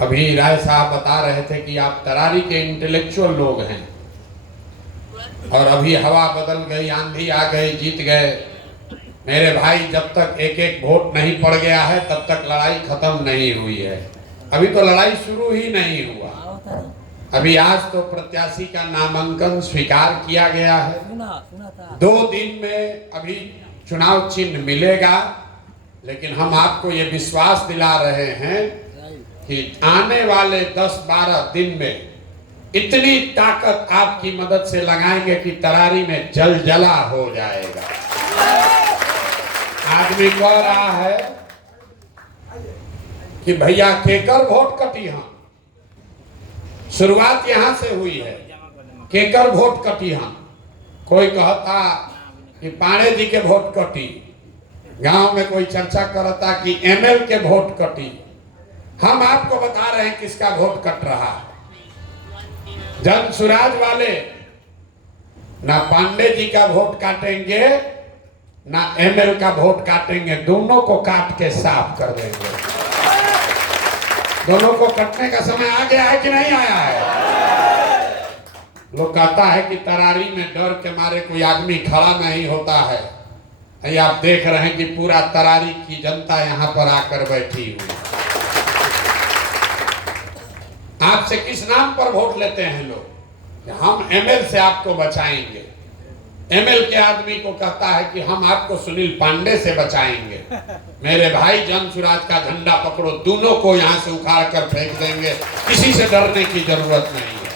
अभी राय साहब बता रहे थे कि आप तरारी के इंटेलेक्चुअल लोग हैं और अभी हवा बदल गई, आंधी आ गई, जीत गए। मेरे भाई, जब तक एक एक वोट नहीं पड़ गया है तब तक लड़ाई खत्म नहीं हुई है। अभी तो लड़ाई शुरू ही नहीं हुआ। अभी आज तो प्रत्याशी का नामांकन स्वीकार किया गया है। 2 दिन में अभी चुनाव चिन्ह मिलेगा, लेकिन हम आपको ये विश्वास दिला रहे हैं कि आने वाले 10-12 दिन में इतनी ताकत आपकी मदद से लगाएंगे कि तरारी में जलजला हो जाएगा। आदमी कह रहा है कि भैया केकर वोट कटी, हम शुरुआत यहां से हुई है। केकर वोट कटी, हम कोई कहता कि पाणे जी के वोट कटी, गांव में कोई चर्चा करता कि एमएल के वोट कटी। हम आपको बता रहे हैं किसका वोट कट रहा है। जन सुराज वाले ना पांडे जी का वोट काटेंगे ना एमएल का वोट काटेंगे, दोनों को काट के साफ कर देंगे। दोनों को कटने का समय आ गया है कि नहीं आया है? लोग कहता है कि तरारी में डर के मारे कोई आदमी खड़ा नहीं होता है। ये आप देख रहे हैं कि पूरा तरारी की जनता यहाँ पर आकर बैठी हुई। आपसे किस नाम पर वोट लेते हैं लोग? हम एमएल से आपको बचाएंगे। एमएल के आदमी को कहता है कि हम आपको सुनील पांडे से बचाएंगे। मेरे भाई, जन सुराज का झंडा पकड़ो, दोनों को यहाँ से उखाड़ कर फेंक देंगे। किसी से डरने की जरूरत नहीं है।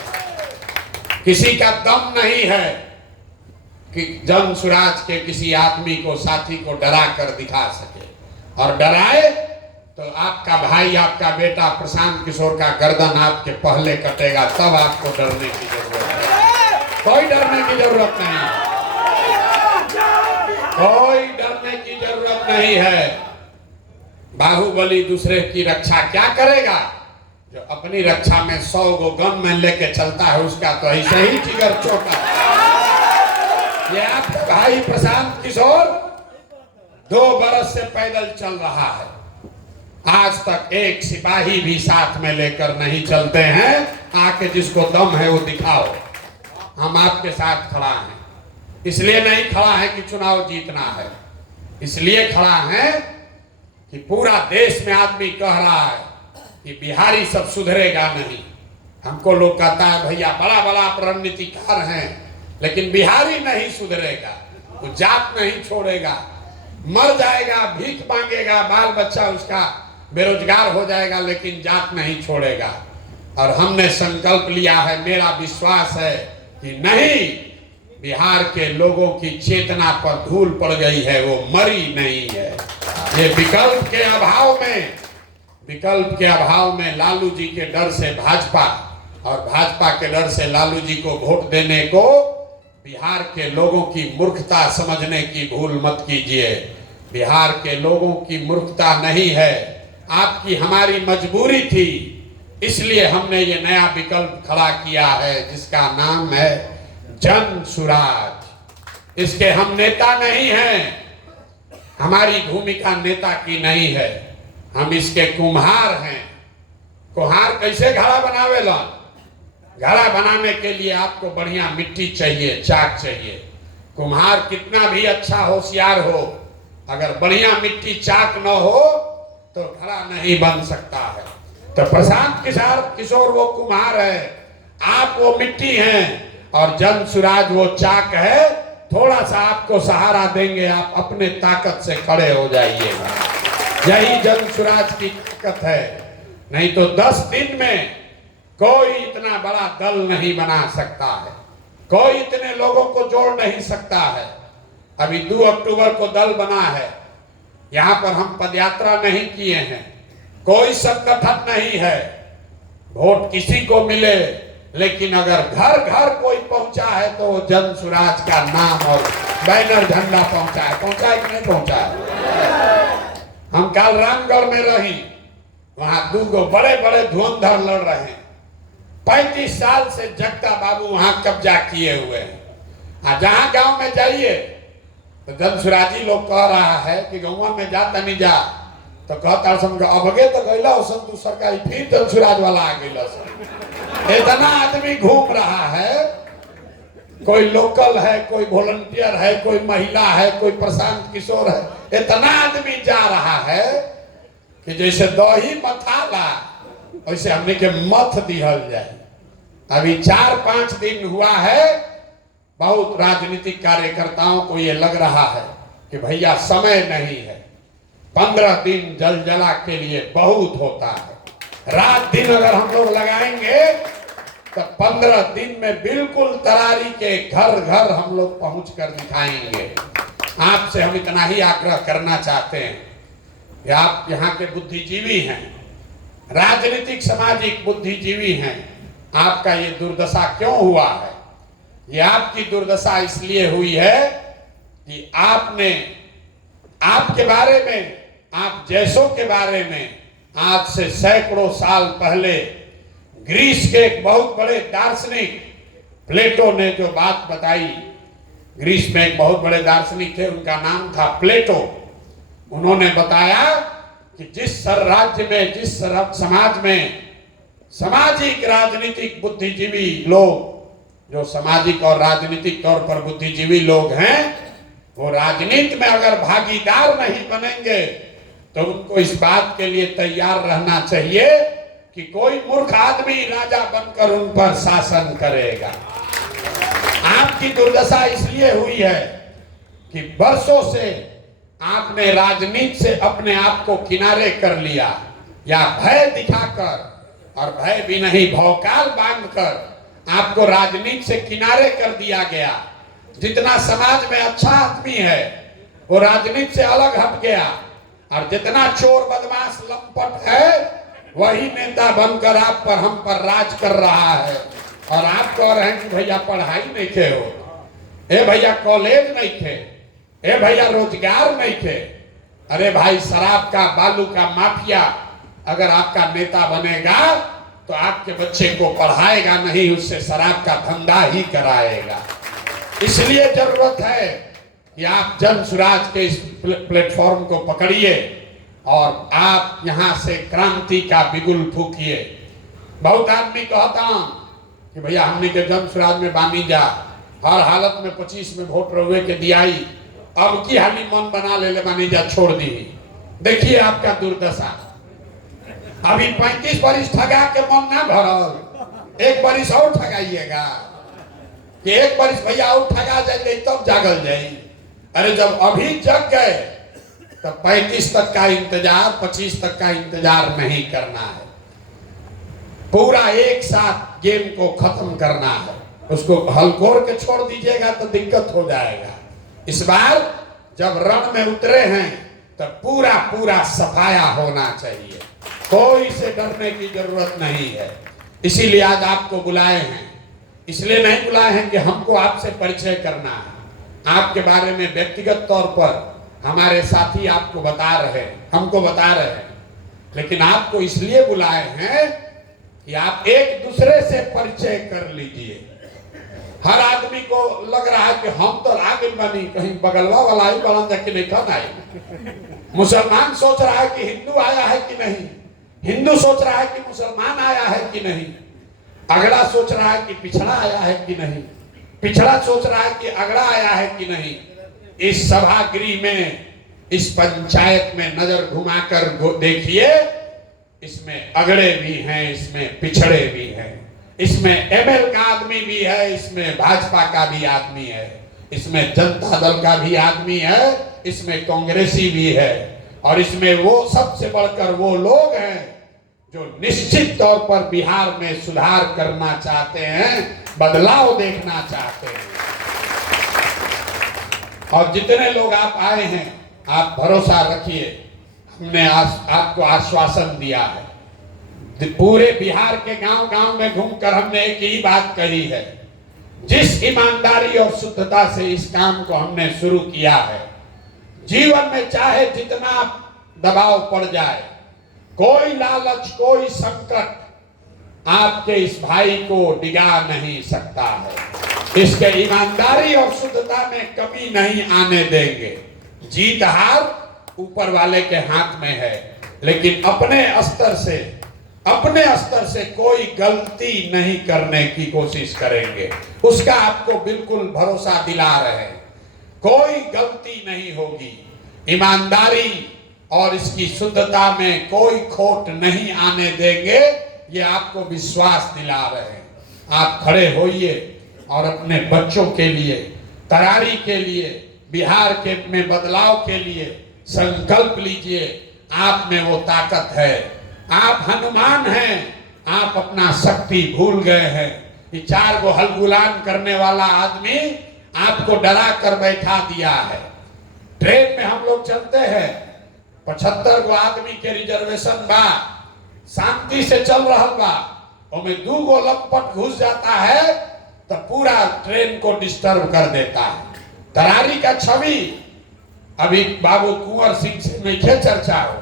किसी का दम नहीं है कि जन सुराज के किसी आदमी को, साथी को डरा कर दिखा सके। और डराए तो आपका भाई, आपका बेटा प्रशांत किशोर का गर्दन आपके पहले कटेगा, तब आपको डरने की जरूरत है। कोई डरने की जरूरत नहीं है। कोई डरने की जरूरत नहीं है। बाहुबली दूसरे की रक्षा क्या करेगा? जो अपनी रक्षा में 100 गो गन में लेके चलता है, उसका तो ऐसे ही जिगर छोटा। ये आपका भाई प्रशांत किशोर 2 बरस से पैदल चल रहा है। आज तक एक सिपाही भी साथ में लेकर नहीं चलते हैं। आके जिसको दम है वो दिखाओ। हम आपके साथ खड़ा हैं। इसलिए नहीं खड़ा है कि चुनाव जीतना है, इसलिए खड़ा है कि पूरा देश में आदमी कह रहा है कि बिहारी सब सुधरेगा नहीं। हमको लोग कहता है भैया बड़ा बड़ा रणनीतिकार हैं, लेकिन बिहारी नहीं सुधरेगा। वो जात नहीं छोड़ेगा, मर जाएगा, भीख मांगेगा, बाल बच्चा उसका बेरोजगार हो जाएगा, लेकिन जात नहीं छोड़ेगा। और हमने संकल्प लिया है, मेरा विश्वास है कि नहीं, बिहार के लोगों की चेतना पर धूल पड़ गई है, वो मरी नहीं है। ये विकल्प के अभाव में लालू जी के डर से भाजपा और भाजपा के डर से लालू जी को वोट देने को बिहार के लोगों की मूर्खता समझने की भूल मत कीजिए। बिहार के लोगों की मूर्खता नहीं है, आपकी हमारी मजबूरी थी। इसलिए हमने ये नया विकल्प खड़ा किया है जिसका नाम है जन सुराज। इसके हम नेता नहीं हैं, हमारी भूमिका नेता की नहीं है, हम इसके कुम्हार हैं। कुम्हार कैसे घड़ा बनावेला? घड़ा बनाने के लिए आपको बढ़िया मिट्टी चाहिए, चाक चाहिए। कुम्हार कितना भी अच्छा होशियार हो, अगर बढ़िया मिट्टी चाक न हो तो घड़ा नहीं बन सकता है। तो प्रशांत किशोर वो कुम्हार है, आप वो मिट्टी हैं, और जन सुराज वो चाक है। थोड़ा सा आपको सहारा देंगे, आप अपने ताकत से खड़े हो जाइएगा। यही जन सुराज की ताकत है। नहीं तो 10 दिन में कोई इतना बड़ा दल नहीं बना सकता है, कोई इतने लोगों को जोड़ नहीं सकता है। अभी 2 अक्टूबर को दल बना है, यहाँ पर हम पदयात्रा नहीं किए हैं, कोई संगठन नहीं है। वोट किसी को मिले, लेकिन अगर घर घर कोई पहुंचा है तो जन सुराज का नाम और बैनर झंडा पहुंचा है कि नहीं पहुंचा है? हम कल रामगढ़ में रही, वहां 2 बड़े बड़े धुरंधर लड़ रहे हैं। 35 साल से जगता बाबू वहां कब्जा किए हुए हैं। जहां गांव में जाइए तो जन सुराजी लोग कह रहा है कि गाँव में जा तनी जा, तो कहता समझो अबगे तो गैला सन तू सरकारी फिर जंसुराज वाला आ गैला सन। इतना आदमी घूम रहा है, कोई लोकल है, कोई वॉलंटियर है, कोई महिला है, कोई प्रशांत किशोर है, इतना आदमी जा रहा है कि जैसे दही मथाला वैसे हमने के मथ दिहल जाए। अभी 4-5 दिन हुआ है, बहुत राजनीतिक कार्यकर्ताओं को ये लग रहा है कि भैया समय नहीं है। 15 दिन जलजला के लिए बहुत होता है। रात दिन अगर हम लोग लगाएंगे तो 15 दिन में बिल्कुल तरारी के घर घर हम लोग पहुंच कर दिखाएंगे। आपसे हम इतना ही आग्रह करना चाहते हैं कि आप यहाँ के बुद्धिजीवी हैं, राजनीतिक सामाजिक बुद्धिजीवी हैं। आपका ये दुर्दशा क्यों हुआ है? ये आपकी दुर्दशा इसलिए हुई है कि आपने आपके बारे में, आप जैसों के बारे में आज से सैकड़ों साल पहले ग्रीस के एक बहुत बड़े दार्शनिक प्लेटो ने जो बात बताई। ग्रीस में एक बहुत बड़े दार्शनिक थे, उनका नाम था प्लेटो। उन्होंने बताया कि जिस राज्य में, जिस समाज में सामाजिक राजनीतिक बुद्धिजीवी लोग, जो सामाजिक और राजनीतिक तौर पर बुद्धिजीवी लोग हैं, वो राजनीति में अगर भागीदार नहीं बनेंगे तो उनको इस बात के लिए तैयार रहना चाहिए कि कोई मूर्ख आदमी राजा बनकर उन पर शासन करेगा। आपकी दुर्दशा इसलिए हुई है कि वर्षों से आपने राजनीति से अपने आप को किनारे कर लिया, या भय दिखाकर, और भय भी नहीं भौकाल बांधकर आपको राजनीति से किनारे कर दिया गया। जितना समाज में अच्छा आदमी है वो राजनीति से अलग हट गया, और जितना चोर बदमाश लंपट है वही नेता बनकर आप पर, हम पर राज कर रहा है। और आप कह रहे हैं कि भैया पढ़ाई नहीं थे, हो ए भैया कॉलेज नहीं थे, ए भैया रोजगार नहीं थे। अरे भाई शराब का, बालू का माफिया अगर आपका नेता बनेगा तो आपके बच्चे को पढ़ाएगा नहीं, उससे शराब का धंधा ही कराएगा। इसलिए जरूरत है कि आप जनसुराज के इस प्लेटफॉर्म को पकड़िए और आप यहाँ से क्रांति का बिगुल फूकिए। बहुत आदमी कहता कि भैया हमने के जनसुराज में बानी जा, हर हालत में 25 में वोट रहुए के दियाई, अब की हाली मन बना ले बानी जा, छोड़ दी। देखिए आपका दुर्दशा। अभी 35 बरिस ठगा के मन ना भरल, एक बरिस और ठगाइएगा कि एक बरिस भैया और ठगा जाए तब जागल जाए। अरे जब अभी जग गए तो 35 तक का इंतजार, 25 तक का इंतजार नहीं करना है। पूरा एक साथ गेम को खत्म करना है। उसको हलकोर के छोड़ दीजिएगा तो दिक्कत हो जाएगा। इस बार जब रण में उतरे हैं तो पूरा पूरा सफाया होना चाहिए, कोई से डरने की जरूरत नहीं है। इसीलिए आज आपको बुलाए हैं। इसलिए नहीं बुलाए हैं कि हमको आपसे परिचय करना है, आपके बारे में व्यक्तिगत तौर पर हमारे साथी आपको बता रहे हैं, हमको बता रहे हैं, लेकिन आपको इसलिए बुलाए हैं कि आप एक दूसरे से परिचय कर लीजिए। हर आदमी को लग रहा है कि हम तो आगे बनी, कहीं बगलवा वाला ही बना जाके नहीं कौन आए। मुसलमान सोच रहा है कि हिंदू आया है कि नहीं, हिंदू सोच रहा है कि मुसलमान आया है कि नहीं, अगला सोच रहा है कि पिछड़ा आया है कि नहीं, पिछड़ा सोच रहा है कि अगला आया है कि नहीं। इस सभागृह में, इस पंचायत में नजर घुमाकर देखिए, इसमें अगड़े भी हैं, इसमें पिछड़े भी हैं, इसमें एमएल का आदमी भी है, इसमें भाजपा का भी आदमी है, इसमें जनता दल का भी आदमी है, इसमें कांग्रेसी भी है, और इसमें वो सबसे बढ़कर वो लोग हैं जो निश्चित तौर पर बिहार में सुधार करना चाहते हैं, बदलाव देखना चाहते हैं। और जितने लोग आप आए हैं, आप भरोसा रखिए, हमने आपको आश्वासन दिया है। पूरे बिहार के गांव गांव में घूमकर हमने एक ही बात कही है, जिस ईमानदारी और शुद्धता से इस काम को हमने शुरू किया है, जीवन में चाहे जितना दबाव पड़ जाए, कोई लालच, कोई संकट आपके इस भाई को डिगा नहीं सकता है। इसके ईमानदारी और शुद्धता में कमी नहीं आने देंगे। जीत हार ऊपर वाले के हाथ में है। लेकिन अपने स्तर से कोई गलती नहीं करने की कोशिश करेंगे। उसका आपको बिल्कुल भरोसा दिला रहे हैं, कोई गलती नहीं होगी। ईमानदारी और इसकी शुद्धता में कोई खोट नहीं आने देंगे, ये आपको विश्वास दिला रहे हैं। आप खड़े होइए और अपने बच्चों के लिए, तरारी के लिए, बिहार के में बदलाव के लिए संकल्प लीजिए। आप में वो ताकत है, आप हनुमान हैं, आप अपना शक्ति भूल गए हैं। ये 4 गो हलगुलान करने वाला आदमी आपको डरा कर बैठा दिया है। ट्रेन में हम लोग चलते हैं, 75 गो आदमी के रिजर्वेशन बा, शांति से चल रहा बा, और 2 गो लपट घुस जाता है तो पूरा ट्रेन को डिस्टर्ब कर देता है। तरारी का छवि अभी बाबू कुंवर सिंह से नहीं चर्चा हो,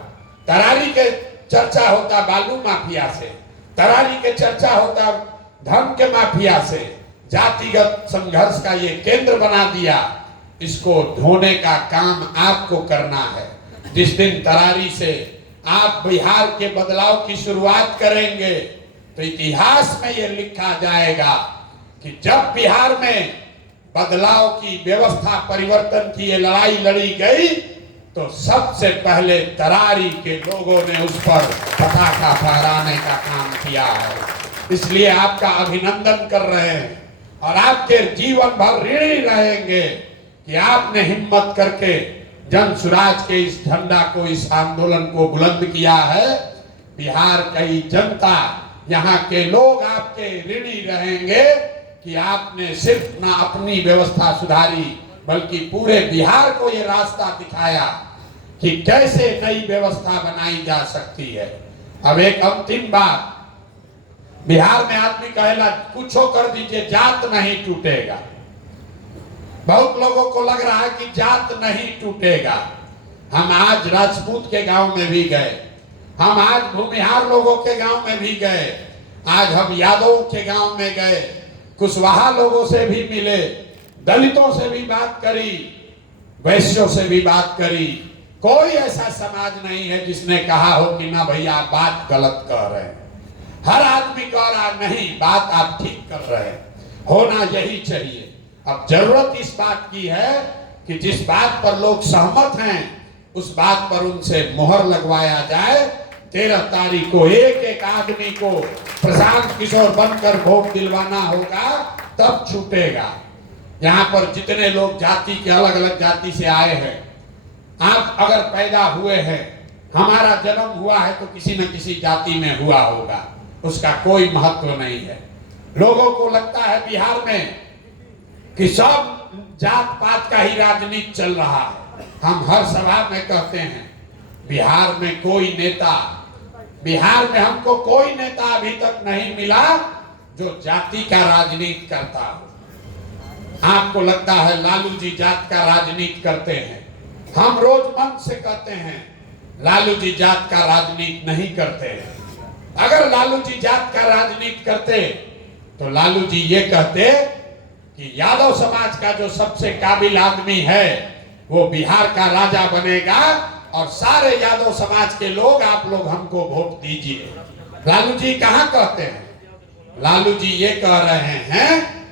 तरारी के चर्चा होता बालू माफिया से, तरारी के चर्चा होता धन के माफिया से। जातिगत संघर्ष का ये केंद्र बना दिया, इसको ढोने का काम आपको करना है। जिस दिन तरारी से आप बिहार के बदलाव की शुरुआत करेंगे तो इतिहास में ये लिखा जाएगा कि जब बिहार में बदलाव की व्यवस्था परिवर्तन की ये लड़ाई लड़ी गई तो सबसे पहले तरारी के लोगों ने उस पर पताका फहराने का काम किया है। इसलिए आपका अभिनंदन कर रहे हैं और आपके जीवन भर ऋणी रहेंगे कि आपने हिम्मत करके जन सुराज के इस झंडा को, इस आंदोलन को बुलंद किया है। बिहार की जनता, यहाँ के लोग आपके ऋणी रहेंगे कि आपने सिर्फ ना अपनी व्यवस्था सुधारी बल्कि पूरे बिहार को ये रास्ता दिखाया कि कैसे नई व्यवस्था बनाई जा सकती है। अब एक अंतिम बात, बिहार में आदमी कहेला कुछो कर दीजिए, जात नहीं टूटेगा। बहुत लोगों को लग रहा है कि जात नहीं टूटेगा। हम आज राजपूत के गांव में भी गए, हम आज भूमिहार लोगों के गांव में भी गए, आज हम यादवों के गांव में गए, कुशवाहा लोगों से भी मिले, दलितों से भी बात करी, वैश्यों से भी बात करी। कोई ऐसा समाज नहीं है जिसने कहा हो कि ना भैया आप बात गलत कर रहे हैं। हर आदमी कह रहा नहीं, बात आप ठीक कर रहे हैं, होना यही चाहिए। अब जरूरत इस बात की है कि जिस बात पर लोग सहमत हैं उस बात पर उनसे मोहर लगवाया जाए। 13 तारीख को एक आदमी को प्रशांत किशोर बनकर वोट दिलवाना होगा, तब छूटेगा। यहाँ पर जितने लोग जाति के अलग अलग जाति से आए हैं, आप अगर पैदा हुए हैं, हमारा जन्म हुआ है तो किसी न किसी जाति में हुआ होगा, उसका कोई महत्व नहीं है। लोगों को लगता है बिहार में कि सब जात पात का ही राजनीति चल रहा है। हम हर सभा में कहते हैं बिहार में कोई नेता, बिहार में हमको कोई नेता अभी तक नहीं मिला जो जाति का राजनीति करता हो। आपको लगता है लालू जी जात का राजनीति करते हैं, हम रोज मन से कहते हैं लालू जी जात का राजनीति नहीं करते हैं। अगर लालू जी जात का राजनीति करते तो लालू जी ये कहते कि यादव समाज का जो सबसे काबिल आदमी है वो बिहार का राजा बनेगा और सारे यादव समाज के लोग, आप लोग हमको वोट दीजिए। लालू जी कहाँ कहते हैं? लालू जी ये कह रहे हैं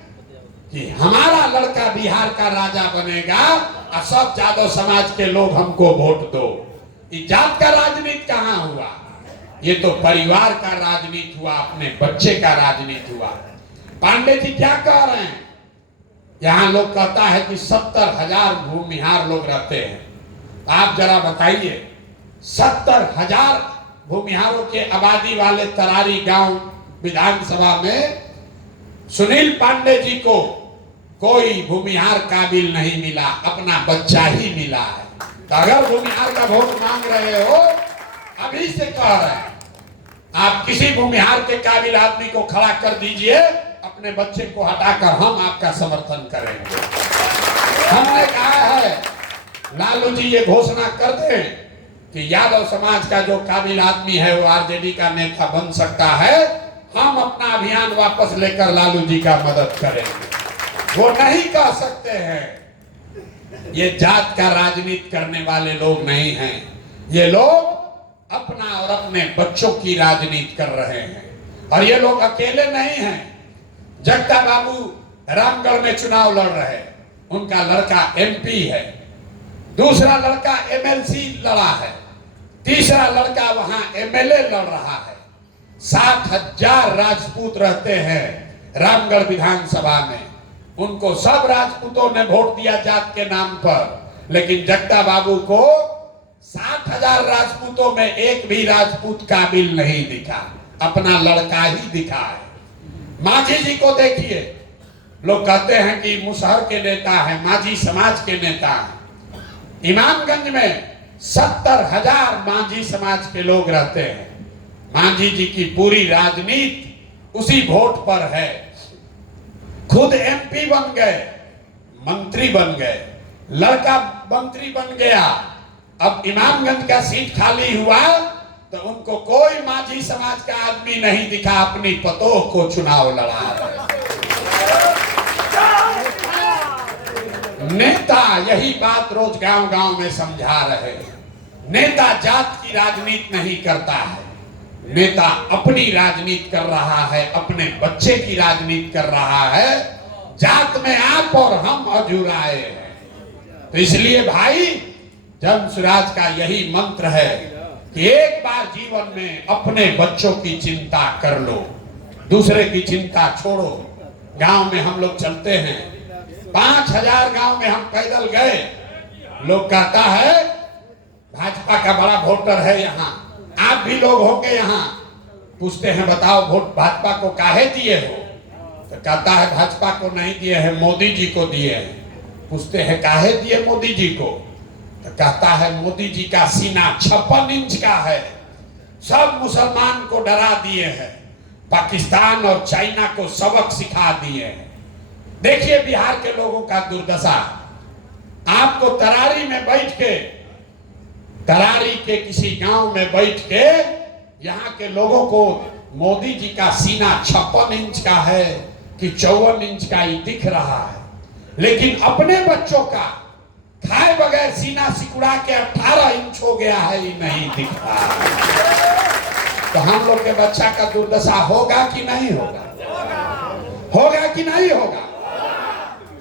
कि हमारा लड़का बिहार का राजा बनेगा और सब यादव समाज के लोग हमको वोट दो। ये जात का राजनीति कहाँ हुआ? ये तो परिवार का राजनीति हुआ, अपने बच्चे का राजनीति हुआ। पांडे जी क्या कह रहे हैं? यहाँ लोग कहता है कि 70,000 भूमिहार लोग रहते हैं। आप जरा बताइए, 70,000 भूमिहारों के आबादी वाले तरारी गांव विधानसभा में सुनील पांडे जी को कोई भूमिहार काबिल नहीं मिला, अपना बच्चा ही मिला है। तो अगर भूमिहार का वोट मांग रहे हो, अभी से कह रहे हैं, आप किसी भूमिहार के काबिल आदमी को खड़ा कर दीजिए, अपने बच्चे को हटाकर हम आपका समर्थन करेंगे। हमने कहा है लालू जी ये घोषणा कर दें कि यादव समाज का जो काबिल आदमी है वो आरजेडी का नेता बन सकता है, हम अपना अभियान वापस लेकर लालू जी का मदद करेंगे। वो नहीं कह सकते हैं। ये जात का राजनीति करने वाले लोग नहीं हैं। ये लोग अपना और अपने बच्चों की राजनीति कर रहे हैं। और ये लोग अकेले नहीं हैं। जगता बाबू रामगढ़ में चुनाव लड़ रहे, उनका लड़का एमपी है, दूसरा लड़का एमएलसी लड़ा है, तीसरा लड़का वहां एमएलए लड़ रहा है। 60,000 राजपूत रहते हैं रामगढ़ विधानसभा में। उनको सब राजपूतों ने वोट दिया जात के नाम पर, लेकिन जगता बाबू को 60,000 राजपूतों में एक भी राजपूत काबिल नहीं दिखा, अपना लड़का ही दिखा है। माझी जी को देखिए, लोग कहते हैं कि मुसहर के नेता है, माझी समाज के नेता है। इमामगंज में 70,000 माझी समाज के लोग रहते हैं। माझी जी की पूरी राजनीति उसी वोट पर है। खुद एमपी बन गए, मंत्री बन गए, लड़का मंत्री बन गया। अब इमामगंज का सीट खाली हुआ तो उनको कोई माझी समाज का आदमी नहीं दिखा, अपनी पतोह को चुनाव लड़ा रहे। नेता यही बात रोज गांव गांव में समझा रहे हैं। नेता जात की राजनीति नहीं करता है, नेता अपनी राजनीति कर रहा है, अपने बच्चे की राजनीति कर रहा है। जात में आप और हम अधूराए हैं। तो इसलिए भाई, जन स्वराज का यही मंत्र है कि एक बार जीवन में अपने बच्चों की चिंता कर लो, दूसरे की चिंता छोड़ो। गांव में हम लोग चलते हैं, 5,000 गांव में हम पैदल गए। लोग कहता है भाजपा का बड़ा वोटर है यहाँ, आप भी लोग होंगे यहाँ। पूछते हैं बताओ वोट भाजपा को काहे दिए हो? तो कहता है भाजपा को नहीं दिए हैं, मोदी जी को दिए हैं। पूछते हैं काहे दिए मोदी जी को? तो कहता है मोदी जी का सीना 56 इंच का है, सब मुसलमान को डरा दिए हैं, पाकिस्तान और चाइना को सबक सिखा दिए हैं। देखिए बिहार के लोगों का दुर्दशा। आपको तरारी में बैठ के, तरारी के किसी गांव में बैठ के यहाँ के लोगों को मोदी जी का सीना 56 इंच का है कि 54 इंच का ही दिख रहा है, लेकिन अपने बच्चों का खाए बगैर सीना सिकुड़ा के 18 इंच हो गया है, ही नहीं दिख रहा है। तो हम लोग के बच्चा का दुर्दशा होगा कि नहीं होगा? होगा कि नहीं होगा?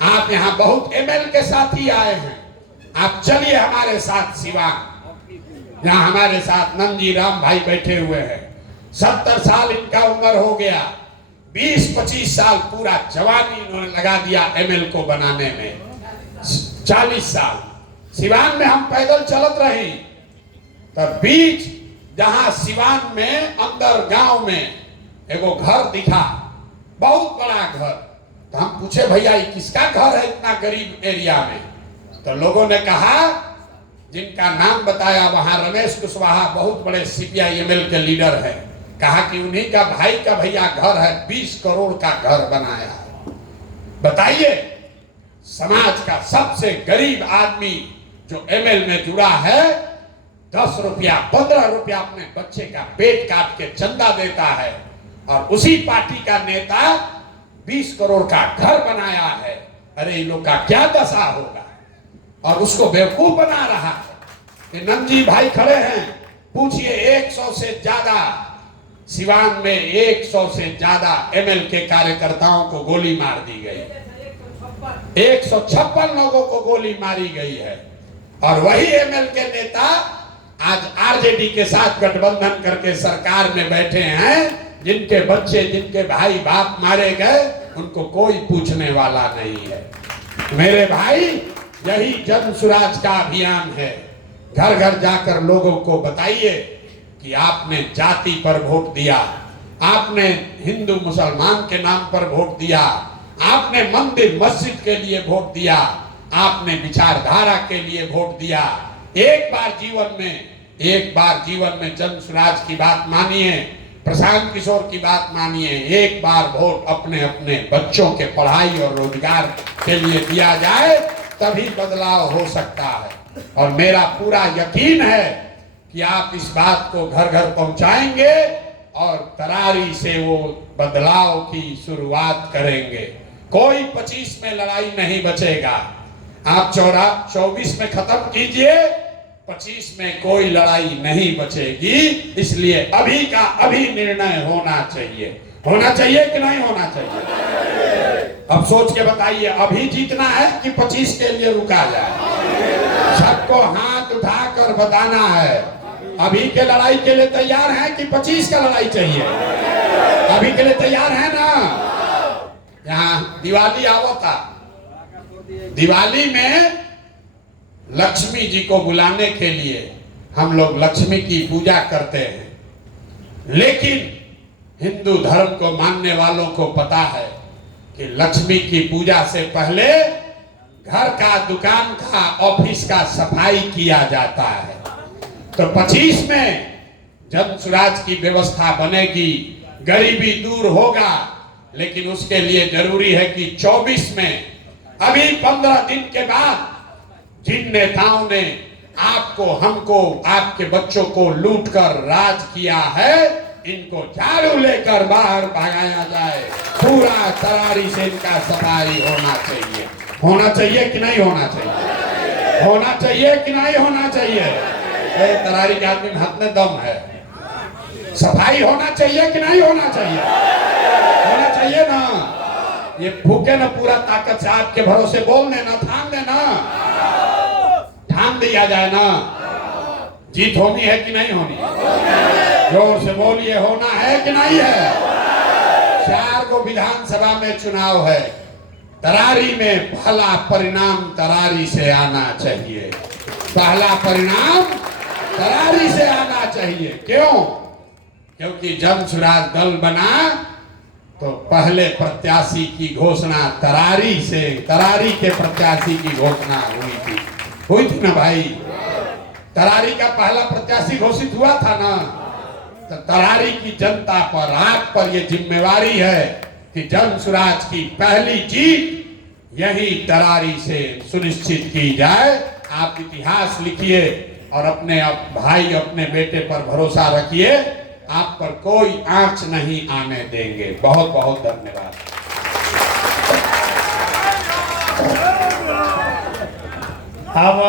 आप यहाँ बहुत एमएल के साथ ही आए हैं, आप चलिए हमारे साथ सिवान। यहाँ हमारे साथ नंदी राम भाई बैठे हुए हैं। 70 साल इनका उम्र हो गया, 20-25 साल पूरा जवानी इन्होंने लगा दिया एमएल को बनाने में। 40 साल सिवान में हम पैदल चलत रहे, तब बीच जहां सिवान में अंदर गांव में एगो घर दिखा, बहुत बड़ा घर। तो हम पूछे भैया ये किसका घर है इतना गरीब एरिया में? तो लोगों ने कहा, जिनका नाम बताया वहां रमेश कुशवाहा बहुत बड़े सीपीआई-एमएल के लीडर हैं, कहा कि उन्हीं का भाई का भैया घर है, 20 करोड़ का घर बनाया है। बताइए, समाज का सबसे गरीब आदमी जो एमएल में जुड़ा है, 10 रुपया 15 रुपया अपने बच्चे का पेट काट के चंदा देता है, और उसी पार्टी का नेता 20 करोड़ का घर बनाया है। अरे इन लोग का क्या दशा होगा? और उसको बेवकूफ बना रहा है। नंदी भाई खड़े हैं, पूछिए 100 से ज्यादा सिवान में 100 से ज्यादा एमएल के कार्यकर्ताओं को गोली मार दी गई, 156 लोगों को गोली मारी गई है। और वही एमएल के नेता आज आरजेडी के साथ गठबंधन करके सरकार में बैठे हैं। जिनके बच्चे, जिनके भाई बाप मारे गए, उनको कोई पूछने वाला नहीं है। मेरे भाई, यही जन स्वराज का अभियान है। घर घर जाकर लोगों को बताइए कि आपने जाति पर वोट दिया, आपने हिंदू मुसलमान के नाम पर वोट दिया, आपने मंदिर मस्जिद के लिए वोट दिया, आपने विचारधारा के लिए वोट दिया। एक बार जीवन में जन स्वराज की बात मानिए, प्रशांत किशोर की बात मानिए। एक बार वोट अपने अपने बच्चों के पढ़ाई और रोजगार के लिए दिया जाए, तभी बदलाव हो सकता है। और मेरा पूरा यकीन है कि आप इस बात को घर घर पहुंचाएंगे और तरारी से वो बदलाव की शुरुआत करेंगे। कोई 25 में लड़ाई नहीं बचेगा। आप 24 में खत्म कीजिए, 25 में कोई लड़ाई नहीं बचेगी। इसलिए अभी का अभी निर्णय होना चाहिए। होना चाहिए कि नहीं होना चाहिए? अब सोच के बताइए, अभी जीतना है कि 25 के लिए रुका जाए? सबको हाथ उठाकर बताना है, अभी के लड़ाई के लिए तैयार हैं कि 25 का लड़ाई चाहिए? अभी के लिए तैयार है ना? यहाँ दिवाली आवता, दिवाली में लक्ष्मी जी को बुलाने के लिए हम लोग लक्ष्मी की पूजा करते हैं, लेकिन हिंदू धर्म को मानने वालों को पता है कि लक्ष्मी की पूजा से पहले घर का, दुकान का, ऑफिस का सफाई किया जाता है। तो 25 में जन सुराज की व्यवस्था बनेगी, गरीबी दूर होगा, लेकिन उसके लिए जरूरी है कि 24 में, अभी 15 दिन के बाद जिन नेताओं ने आपको, हमको, आपके बच्चों को लूटकर राज किया है, इनको झाड़ू लेकर बाहर भगाया जाए। पूरा तरारी से इनका सफाई होना चाहिए। होना चाहिए कि नहीं होना चाहिए? होना चाहिए कि नहीं होना चाहिए? तरारी के आदमी में हाथ में दम है। सफाई होना चाहिए कि नहीं होना चाहिए? होना चाहिए ना। ये फूके ना पूरा ताकत से, आपके भरोसे बोल देना, थाम देना, थाम दिया जाए ना। जीत होनी है कि नहीं होनी? जोर से बोलिए, होना है कि नहीं है? 4 को विधानसभा में चुनाव है। तरारी में पहला परिणाम तरारी से आना चाहिए। पहला परिणाम तरारी से आना चाहिए। क्यों? क्योंकि जन सुराज दल बना तो पहले प्रत्याशी की घोषणा तरारी से, तरारी के प्रत्याशी की घोषणा हुई थी ना भाई? तरारी का पहला प्रत्याशी घोषित हुआ था ना। तो तरारी की जनता पर, आप पर यह जिम्मेवारी है कि जन सुराज की पहली जीत यही तरारी से सुनिश्चित की जाए। आप इतिहास लिखिए और अपने भाई, अपने बेटे पर भरोसा रखिए, आप पर कोई आंच नहीं आने देंगे। बहुत बहुत धन्यवाद। अब